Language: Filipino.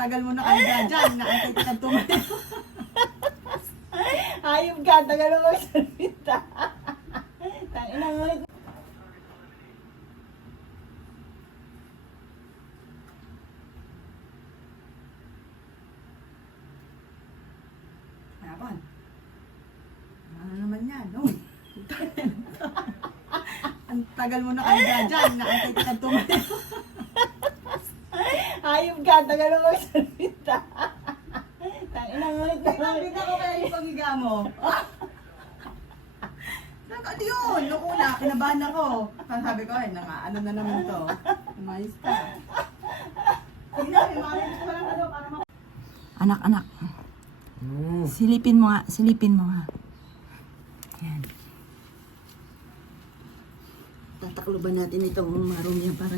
tagal mo na kaya dyan. Naantay ka ng tumayo. Hayop ka, tagal mo magsalita. Tangina mo. Yaman. Ano naman yan? Uy. Ang tagal mo na kaya dyan. Naantay ka ng tumayo. Hayop ka, tagal mo magsalita. Tangina mo. Bigla ko kaya yung paghiga mo. Ano yun? Noong una, kinabahan ako. Sabi ko, ay, ano na naman to. Umayos ka. Sige na, umayos ko lang ano, para mak- Anak. Silipin mo nga. Yan. Tataklo ba natin itong marumi yan para